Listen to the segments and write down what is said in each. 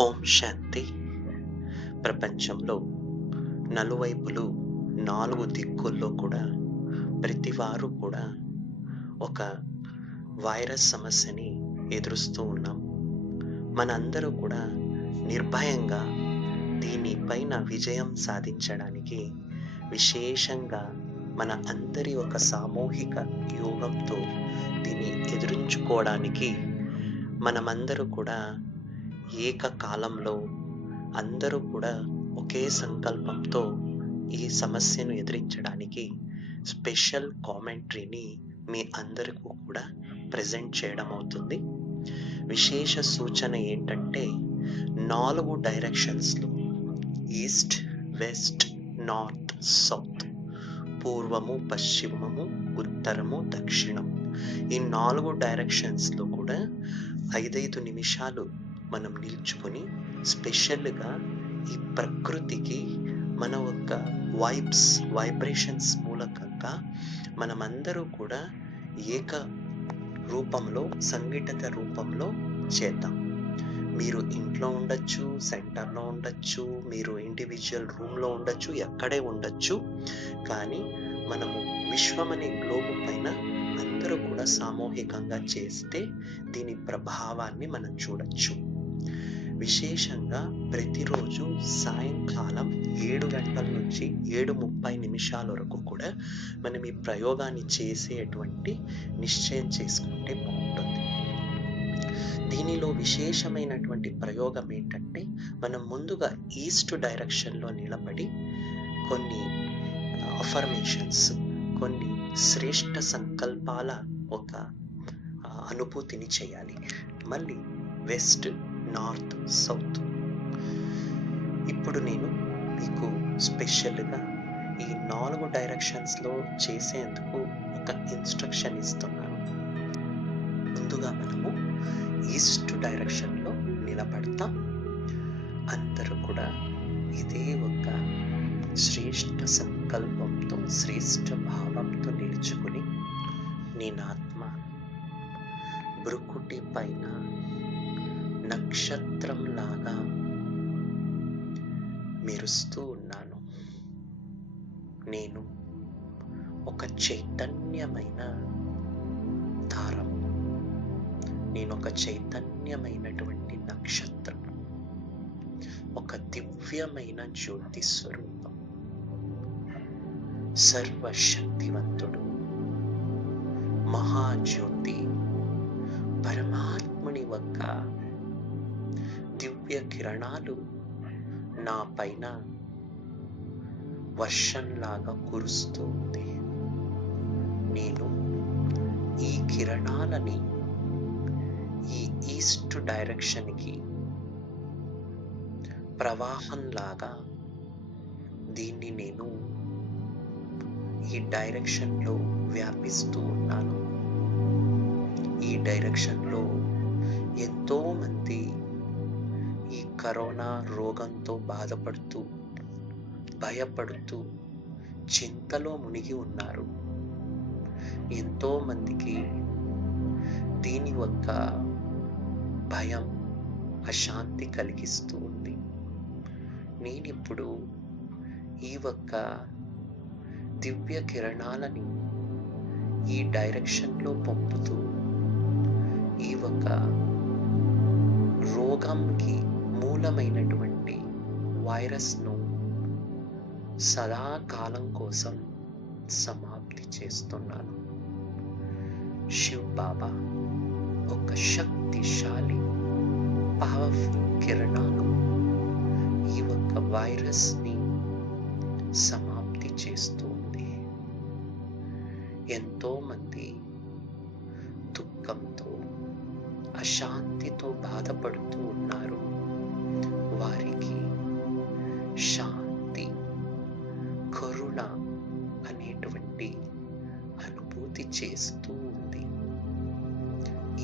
ఓం శాంతి. ప్రపంచంలో నలువైపులు నాలుగు దిక్కుల్లో కూడా ప్రతివారు కూడా ఒక వైరస్ సమస్యని ఎదురుస్తూ ఉన్నాం. మనందరూ కూడా నిర్భయంగా దీనిపైన విజయం సాధించడానికి విశేషంగా మన అందరి ఒక సామూహిక యోగంతో దీన్ని ఎదురించుకోవడానికి మనమందరూ కూడా ఏకకాలంలో అందరూ కూడా ఒకే సంకల్పంతో ఈ సమస్యను ఎదిరించడానికి స్పెషల్ కామెంటరీని మీ అందరికీ కూడా ప్రజెంట్ చేయడం అవుతుంది. విశేష సూచన ఏంటంటే నాలుగు డైరెక్షన్స్లో ఈస్ట్ వెస్ట్ నార్త్ సౌత్ పూర్వము పశ్చిమము ఉత్తరము దక్షిణం ఈ నాలుగు డైరెక్షన్స్లో కూడా ఐదైదు నిమిషాలు మనం నిల్చుకొని స్పెషల్గా ఈ ప్రకృతికి మన ఒక వైబ్స్ వైబ్రేషన్స్ మూలకంగా మనమందరూ కూడా ఏక రూపంలో సంఘటిత రూపంలో చేద్దాం. మీరు ఇంట్లో ఉండొచ్చు సెంటర్లో ఉండొచ్చు మీరు ఇండివిజువల్ రూమ్లో ఉండొచ్చు ఎక్కడే ఉండొచ్చు. కానీ మనము విశ్వం అనే గ్లోబు పైన అందరూ కూడా సామూహికంగా చేస్తే దీని ప్రభావాన్ని మనం చూడొచ్చు. విశేషంగా ప్రతిరోజు సాయంకాలం ఏడు గంటల నుంచి ఏడు ముప్పై నిమిషాల వరకు కూడా మనం ఈ ప్రయోగాన్ని చేసేటువంటి నిశ్చయం చేసుకుంటే బాగుంటుంది. దీనిలో విశేషమైనటువంటి ప్రయోగం ఏంటంటే మనం ముందుగా ఈస్ట్ డైరెక్షన్లో నిలబడి కొన్ని అఫర్మేషన్స్ కొన్ని శ్రేష్ట సంకల్పాల ఒక అనుభూతిని చేయాలి. మళ్ళీ వెస్ట్ నార్త్ సౌత్. ఇప్పుడు నేను మీకు స్పెషల్గా ఈ నాలుగు డైరెక్షన్స్లో చేసేందుకు ఒక ఇన్స్ట్రక్షన్ ఇస్తున్నాను. ముందుగా మనము ఈస్ట్ డైరెక్షన్లో నిలబడతాం. అందరూ కూడా ఇదే ఒక శ్రేష్ట సంకల్పంతో శ్రేష్ట భావంతో నిలుచుకుని నేను ఆత్మ బ్రుకుటి పైన నక్షత్రంలాగా మెరుస్తూ ఉన్నాను. నేను ఒక చైతన్యమైన తారం. నేను ఒక చైతన్యమైనటువంటి నక్షత్రం. ఒక దివ్యమైన జ్యోతి స్వరూపం. సర్వశక్తివంతుడు. మహాజ్యోతి. పరమాత్ముని యొక్క దివ్య కిరణాలు నా పైన వర్షంలాగా కురుస్తుంది నేను ఈ కిరణాలని ఈ ఈస్ట్ డైరెక్షన్కి ప్రవాహంలాగా దీన్ని నేను ఈ డైరెక్షన్లో వ్యాపిస్తూ ఉన్నాను. ఈ డైరెక్షన్లో ఎంతో మంది ఈ కరోనా రోగంతో బాధపడుతూ భయపడుతూ చింతలో మునిగి ఉన్నారు. ఎంతో మందికి దీని యొక్క భయం అశాంతి కలిగిస్తూ ఉంది. నేనిప్పుడు ఈ ఒక్క దివ్య కిరణాలని ఈ డైరెక్షన్లో పంపుతూ ఈ ఒక రోగంకి మూలమైనటువంటి వైరస్ను సదాకాలం కోసం సమాప్తి చేస్తున్నాను. శివ్ బాబా ఒక శక్తిశాలి పవర్ఫుల్ కిరణాలు ఈ ఒక్క వైరస్ని సమాప్తి చేస్తుంది. ఎంతోమంది దుఃఖంతో అశాంతితో బాధపడుతూ ఉన్నారు. వారికి శాంతి కరుణ అనేటువంటి అనుభూతి చేస్తూ ఉంది.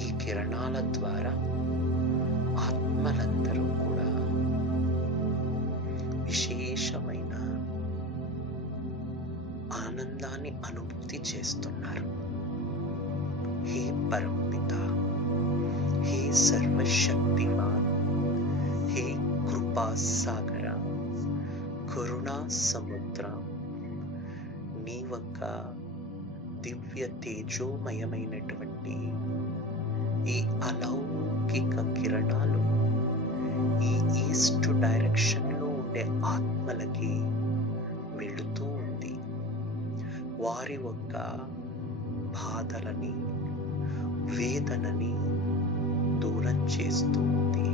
ఈ కిరణాల ద్వారా ఆత్మలందరూ కూడా విశేషమైన ఆనందాన్ని అనుభూతి చేస్తున్నారు. హే పరమిత హే సర్వశక్తి కృపాసాగర కరుణా సముద్ర నీ ఒక్క దివ్య తేజోమయమైనటువంటి ఈ అలౌకిక కిరణాలు ఈ ఈస్ట్ డైరెక్షన్లో ఉండే ఆత్మలకి వెళుతూ ఉంది. వారి యొక్క బాధలని వేదనని దూరం చేస్తూ ఉంది.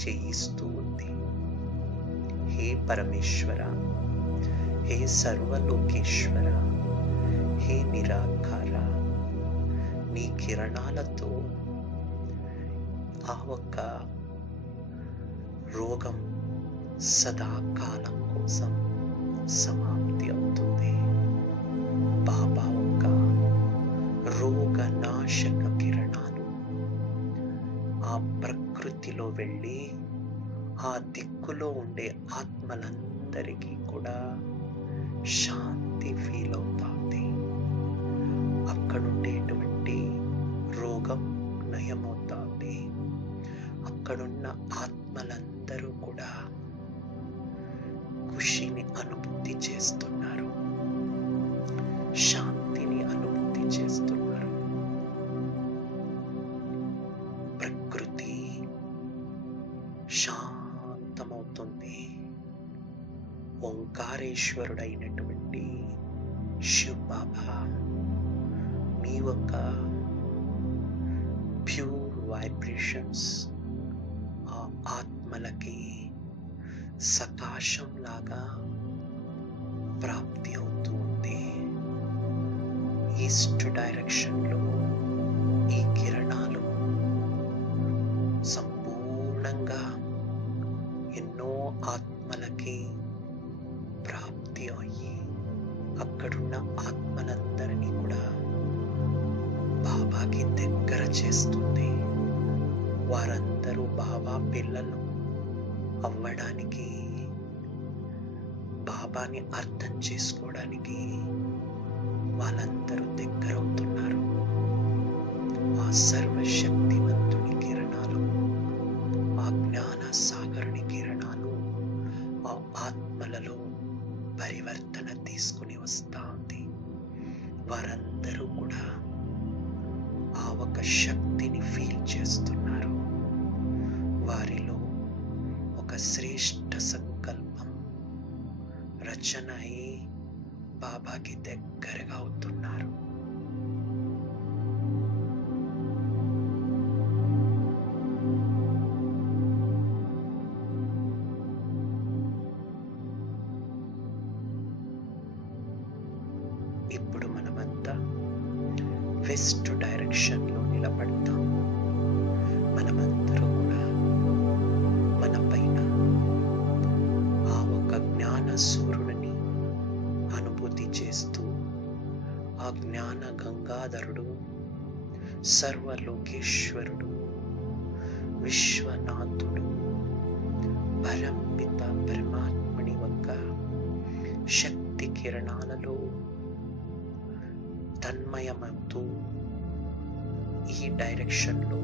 చేయిస్తూ ఉంది. హే పరమేశ్వర హే సర్వలోకేశ్వర హే నిరాకార నీ కిరణాలతో ఆ ఒక్క రోగం సదాకాలం కోసం సమాప్తి అవుతుంది. బాబా ఒక రోగనాశక ప్రకృతిలో వెళ్ళి ఆ దిక్కులో ఉండే ఆత్మలందరికీ కూడా శాంతి ఫీల్ అవుతుంది. అక్కడుండేటువంటి రోగం నయమవుతుంది. అక్కడున్న ఆత్మలందరూ కూడా ఖుషిని అనుభూతి చేస్తారు. ఓంకారేశ్వరుడైనటువంటి శివ్ బాబా మీ యొక్క ప్యూర్ వైబ్రేషన్స్ ఆ ఆత్మలకి సకాశం లాగా ప్రాప్తి అవుతూ ఉంది ఈస్ట్ డైరెక్షన్లో బాబాని అర్థం చేసుకోవడానికి వాళ్ళందరూ దగ్గరవుతున్నారు. ఆ సర్వశక్తివంతుడు వెస్ట్ డైరెక్షన్లో నిలబడతాం. మనమందరూ కూడా మన పైన ఆ ఒక జ్ఞాన సూర్యుడిని అనుభూతి చేస్తూ ఆ జ్ఞాన గంగాధరుడు సర్వలోకేశ్వరుడు డైరెక్షన్లో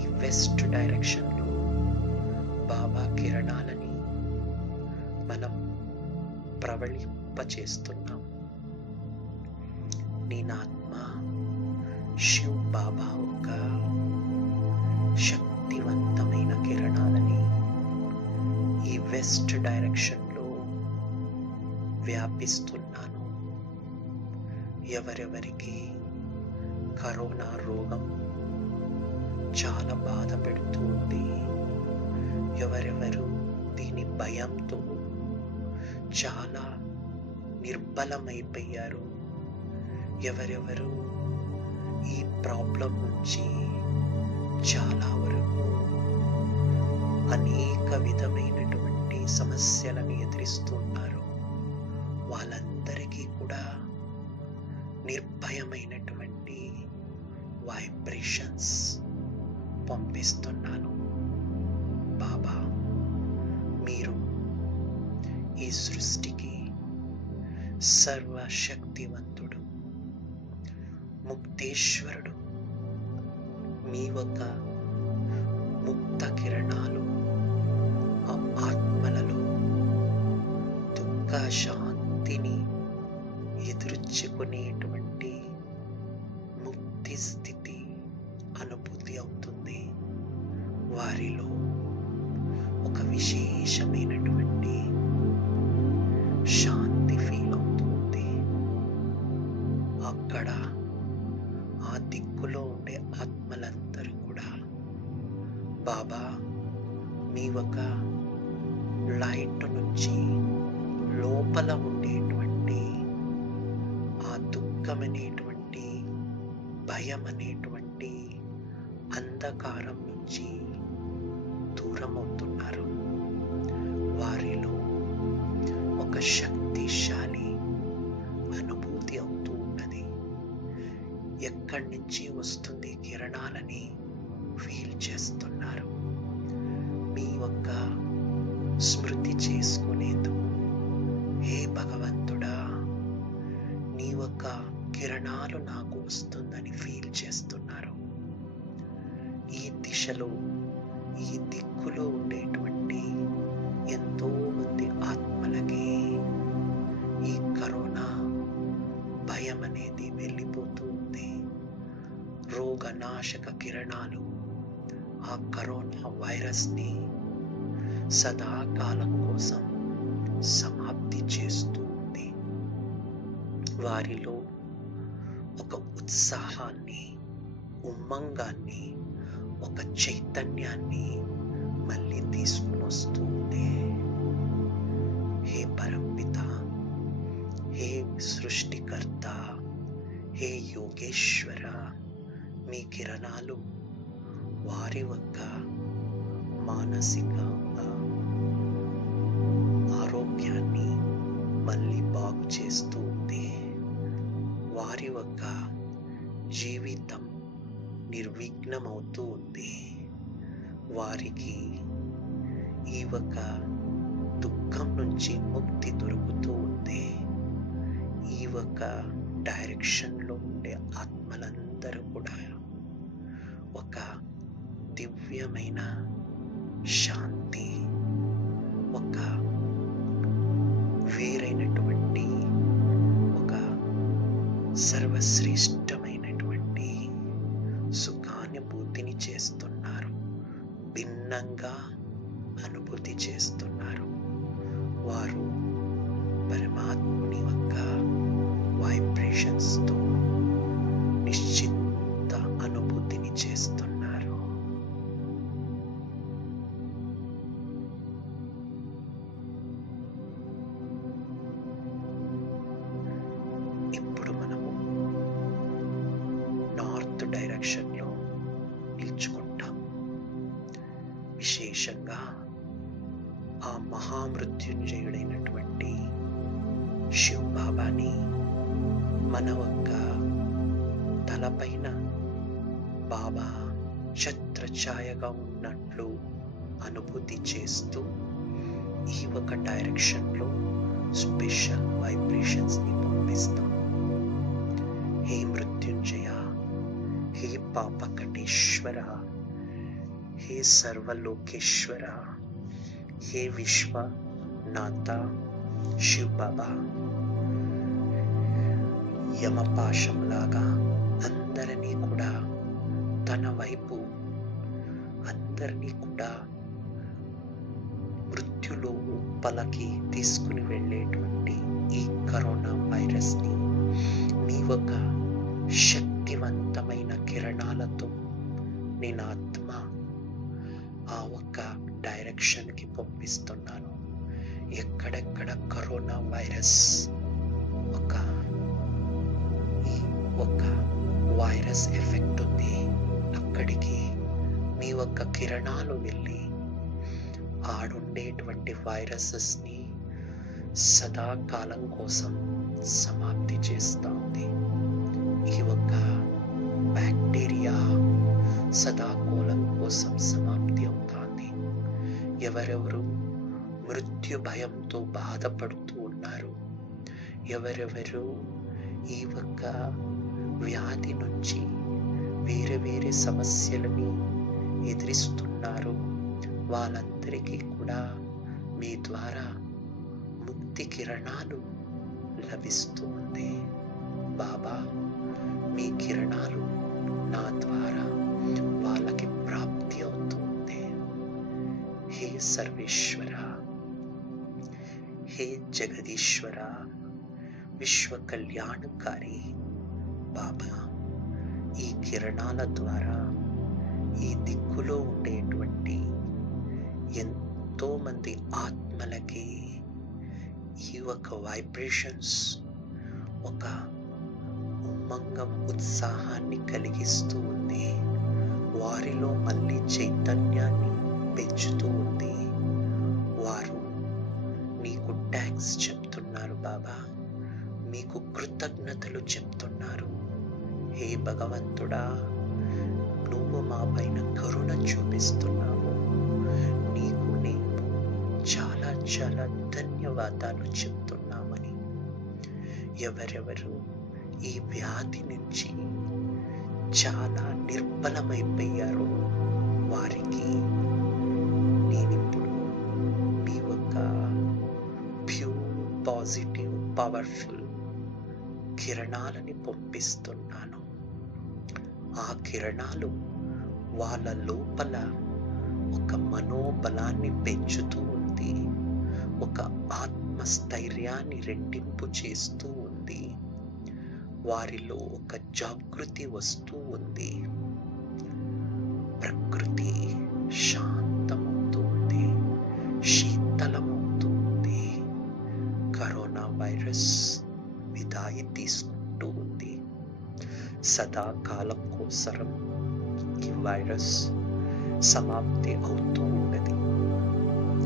ఈ వెస్ట్ డైరెక్షన్లో బాబా కిరణాలని మనం ప్రవళింపచేస్తున్నాం నేనాత్మ శివ్ బాబా ఒక శక్తివంతమైన కిరణాలని ఈ వెస్ట్ డైరెక్షన్లో వ్యాపిస్తున్నాను. ఎవరెవరికి కరోనా రోగం చాలా బాధ పెడుతూ ఉంది. ఎవరెవరు దీని భయంతో చాలా నిర్బలమైపోయారు. ఎవరెవరు ఈ ప్రాబ్లం నుంచి చాలా వరకు అనేక విధమైనటువంటి సమస్యలను ఎదిరిస్తున్నారు. వాళ్ళందరికీ కూడా నిర్భయమైనటువంటి వైబ్రేషన్స్ పంపిస్తున్నాను. బాబా మీరు ఈ సృష్టికి సర్వశక్తివంతుడు ముక్తేశ్వరుడు. మీ ఒక ముక్త కిరణాలు ఆ ఆత్మలలో దుఃఖ శాంతిని ఎదుర్చుకునేటువంటి ఒక విశేషమైనటువంటి నుంచి వస్తుంది కిరణాలని ఫీల్ చేస్తున్నారు మీ యొక్క స్మృతి చేసుకునేందుకు హే భగవంతుడా నీ యొక్క కిరణాలు నాకు వస్తుందని ఫీల్ చేస్తున్నారు ఈ దిశలో ఈ దిక్కులో ఉండేటు కిరణాలు ఆ కరోనా వైరస్ని సదాకాలం కోసం సమాప్తి చేస్తూ ఉంది వారిలో ఒక ఉత్సాహాన్ని ఉమ్మంగాన్ని ఒక చైతన్యాన్ని మళ్ళీ తీసుకుని వస్తుంది హే పరంపిత హే సృష్టికర్త హే యోగేశ్వర మీ కిరణాలు వారి యొక్క మానసికంగా ఆరోగ్యాన్ని మళ్ళీ బాగు చేస్తూ ఉంది వారి యొక్క జీవితం నిర్విఘ్నమవుతూ ఉంది వారికి ఈ ఒక దుఃఖం నుంచి ముక్తి దొరుకుతూ ఉంది ఈ ఒక డైరెక్షన్లో ఉండే ఆత్మలందరూ కూడా ఒక దివ్యమైన శాంతి ఒక వేరైనటువంటి ఒక సర్వశ్రేష్టమైనటువంటి సుఖానుభూతిని చేస్తున్నారు. భిన్నంగా అనుభూతి చేస్తున్నారు మహామృత్యుంజయుడైనటువంటి శివ్ బాబాని మన ఒక్క తలపైన బాబా ఛత్రఛాయగా ఉన్నట్లు అనుభూతి చేస్తూ ఈ ఒక డైరెక్షన్లో స్పెషల్ వైబ్రేషన్స్ని పంపిస్తాం. హే మృత్యుంజయ హే పాపకటేశ్వర హే సర్వలోకేశ్వర హే విశ్వ నాత శివ్ బాబా యమపాశంలాగా అందరినీ కూడా తన వైపు అందరినీ కూడా మృత్యులో ఉప్పలకి తీసుకుని వెళ్ళేటువంటి ఈ కరోనా వైరస్ని మీ ఒక శక్తివంతమైన కిరణాలతో నేను ఆత్మ ఆ ఒక్క డైరెక్షన్కి పంపిస్తున్నాను. ఎక్కడెక్కడ కరోనా వైరస్ ఒక ఈ ఒక వైరస్ ఎఫెక్ట్ ఉంది అక్కడికి మీ ఒక్క కిరణాలు వెళ్ళి ఆడుండేటువంటి వైరసెస్ని సదాకాలం కోసం సమాప్తి చేస్తూ ఉంది. ఈ ఒక్క బ్యాక్టీరియా సదాకాలం కోసం సమాప్తి ఎవరెవరు మృత్యు భయంతో బాధపడుతూ ఉన్నారు? ఎవరెవరు ఈ ఒక్క వ్యాధి నుంచి వేరే వేరే సమస్యలని ఎదిరిస్తున్నారు? వాళ్ళందరికీ కూడా మీ ద్వారా ముక్తి కిరణాలు లభిస్తూ ఉంది. బాబా మీ కిరణాలు నా ద్వారా వాళ్ళకి ప్రాప్తి హే సర్వేశ్వర. హే జగదీశ్వర విశ్వ కళ్యాణకారి బాబా ఈ కిరణాల ద్వారా ఈ దిక్కులో ఉండేటువంటి ఎంతో మంది ఆత్మలకి ఈ ఒక వైబ్రేషన్స్ ఒక ఉమ్మంగం ఉత్సాహాన్ని కలిగిస్తూ ఉంది. వారిలో మళ్ళీ చైతన్యాన్ని పెంచుతూ ఉంది. వారు నీకు ట్యాంక్స్ చెప్తున్నారు బాబా. మీకు కృతజ్ఞతలు చెప్తున్నారు. హే భగవంతుడా నువ్వు మా పైన కరుణ చూపిస్తున్నావు. నీకు నేను చాలా చాలా ధన్యవాదాలు చెప్తున్నామని. ఎవరెవరు ఈ వ్యాధి నుంచి చాలా నిర్బలమైపోయారో వారికి పాజిటివ్ పవర్ఫుల్ కిరణాలని పంపిస్తున్నాను. ఆ కిరణాలు వాళ్ళ లోపల ఒక మనోబలాన్ని పెంచుతూ ఉంది. ఒక ఆత్మస్థైర్యాన్ని రెట్టింపు చేస్తూ ఉంది. వారిలో ఒక జాగృతి వస్తూ ఉంది. ప్రకృతి శాంతి సదాకాలం కోసరం ఈ వైరస్ సమాప్తి అవుతూ ఉన్నది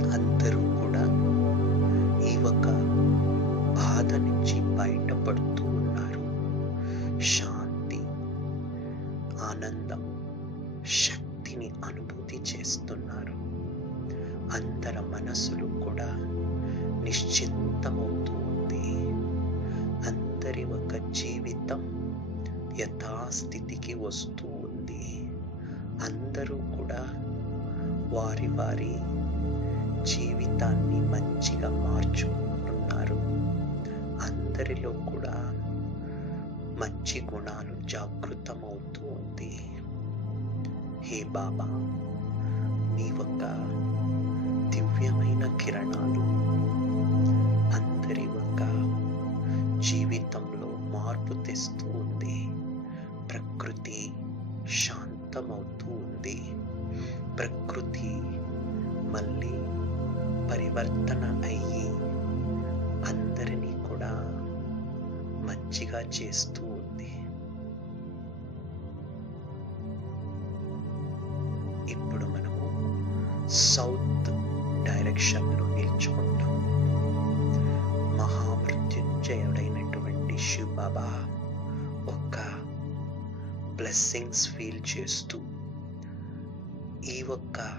అందరూ కూడా ఈ ఒక బాధ నుంచి బయటపడుతూ ఉన్నారు శాంతి ఆనందం శక్తిని అనుభూతి చేస్తున్నారు అందరి మనసులు కూడా నిశ్చింతమవుతూ యథాస్థితికి వస్తూ ఉంది. అందరూ కూడా వారి వారి జీవితాన్ని మంచిగా మార్చుకుంటున్నారు. అందరిలో కూడా మంచి గుణాలు జాగృతమవుతూ ఉంది. హే బాబా నీ ఒక దివ్యమైన కిరణాలు చేస్తూ ఉంది ఇప్పుడు మనము సౌత్ డైరెక్షన్లో నిల్చుకుంటాం. మహామృత్యుంజయుడైనటువంటి శివ బాబా ఒక్క బ్లెస్సింగ్స్ ఫీల్ చేస్తూ ఈ ఒక్క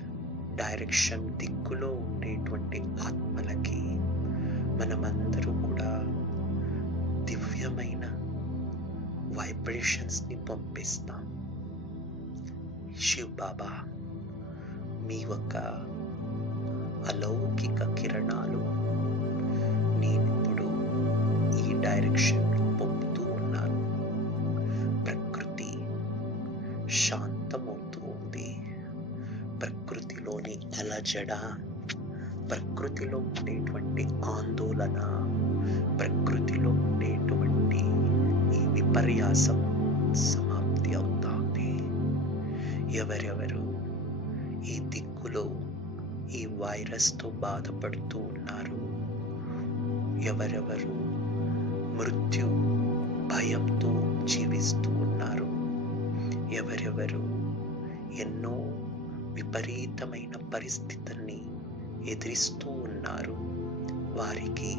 డైరెక్షన్ దిక్కులో ఉండేటువంటి ఆత్మలకి మనమంతా వైబ్రేషన్స్ని పంపిస్తాం శివ్ బాబా మీ ఒక అలౌకిక కిరణాలు నేనిప్పుడు ఈ డైరెక్షన్లో పంపుతూ ఉన్నాను ప్రకృతి శాంతమవుతూ ఉంది ప్రకృతిలోని అలజడ ప్రకృతిలో ఉండేటువంటి ఆందోళన ప్రకృతిలో ఉండేటువంటి ఈ విపర్యాసం సమాప్తి అవుతుంది ఎవరెవరు ఈ దిక్కులో ఈ వైరస్తో బాధపడుతూ ఉన్నారు ఎవరెవరు మృత్యు భయంతో జీవిస్తూ ఉన్నారు ఎవరెవరు ఎన్నో విపరీతమైన పరిస్థితుల్ని ఎదిరిస్తూ ఉన్నారు వారికి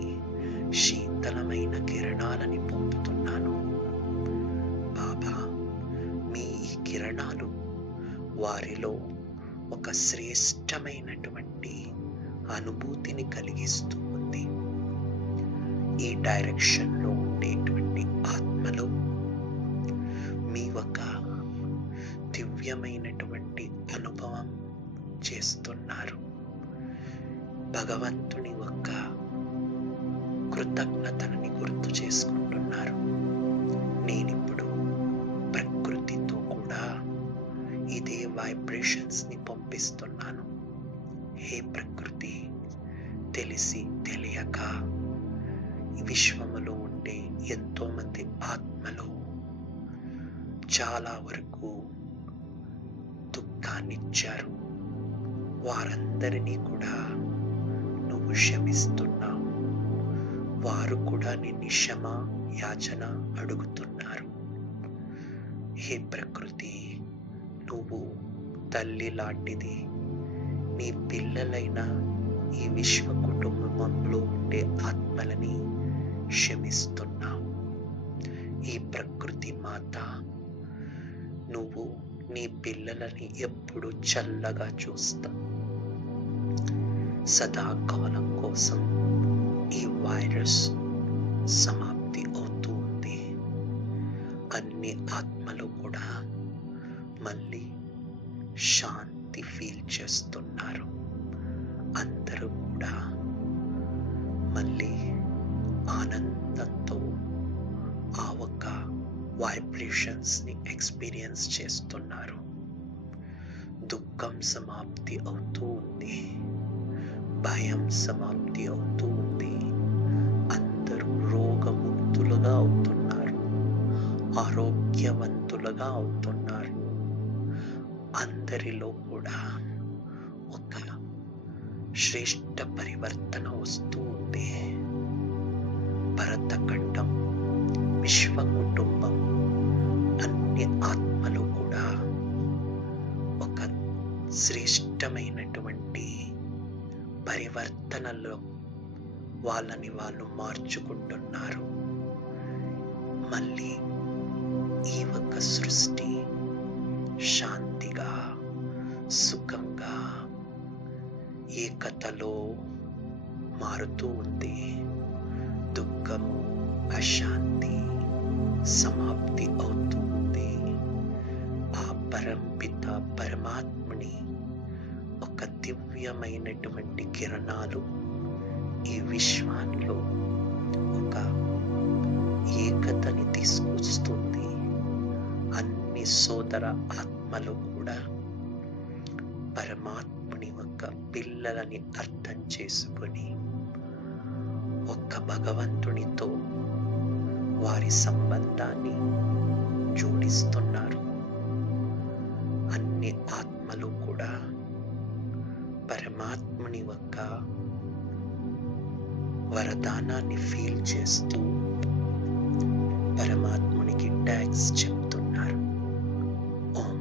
శీతలమైన కిరణాలని పంపుతున్నాను వారిలో ఒక శ్రేష్టమైనటువంటి అనుభూతిని కలిగిస్తూ ఉంది. ఈ డైరెక్షన్లో ఉండేటువంటి ఆత్మలు మీ ఒక దివ్యమైనటువంటి అనుభవం చేస్తున్నారు. భగవంతుని యొక్క కృతజ్ఞతలని గుర్తు చేసుకుంటున్నారు. ఎమోషన్స్ని పంపిస్తున్నాను హే ప్రకృతి తెలిసి తెలియక విశ్వములో ఉండే ఎంతోమంది ఆత్మలు చాలా వరకు దుఃఖాన్నిచ్చారు వారందరినీ కూడా నువ్వు క్షమిస్తున్నావు. వారు కూడా నిన్ను క్షమ యాచన అడుగుతున్నారు. హే ప్రకృతి నువ్వు తల్లి లాంటిది. నీ పిల్లలైన ఈ విశ్వ కుటుంబంలో ఉండే ఆత్మలని క్షమిస్తున్నావు. ఈ ప్రకృతి మాత నువ్వు నీ పిల్లలని ఎప్పుడు చల్లగా చూస్తా సదాకాలం కోసం ఈ వైరస్ సమాప్తి అవుతూ ఉంది. అన్ని ఆత్మలు కూడా మళ్ళీ శాంతి ఫీల్ చేస్తున్నారు. అందరూ కూడా మళ్ళీ ఆనందంతో ఆ ఒక్క వైబ్రేషన్స్ని ఎక్స్పీరియన్స్ చేస్తున్నారు. దుఃఖం సమాప్తి అవుతూ ఉంది. భయం సమాప్తి అవుతూ ఉంది. అందరూ రోగముక్తులుగా అవుతున్నారు. ఆరోగ్యవంతులుగా అవుతున్నారు. అందరిలో కూడా ఒక శ్రేష్ట పరివర్తన వస్తూ ఉంది భరతఖండం విశ్వ కుటుంబం అన్ని ఆత్మలు కూడా ఒక శ్రేష్టమైనటువంటి పరివర్తనలో వాళ్ళని వాళ్ళు మార్చుకుంటున్నారు. మళ్ళీ ఈ ఒక సృష్టి కథలో మారుతూ ఉంది. దుఃఖము అశాంతి సమాప్తి అవుతూ ఉంది ఆ పరంపిత పరమాత్ముని ఒక దివ్యమైనటువంటి కిరణాలు ఈ విశ్వాల్లో ఒక ఏకతని తీసుకొస్తుంది. అన్ని సోదర ఆత్మలు కూడా పిల్లలని అర్థం చేసుకొని ఒక్క భగవంతునితో వారి సంబంధాన్ని జోడిస్తున్నారు. అన్ని ఆత్మలు కూడా పరమాత్ముని ఒక్క వరదానాన్ని ఫీల్ చేస్తూ పరమాత్మునికి ట్యాక్స్ చెప్తున్నారు. ఓం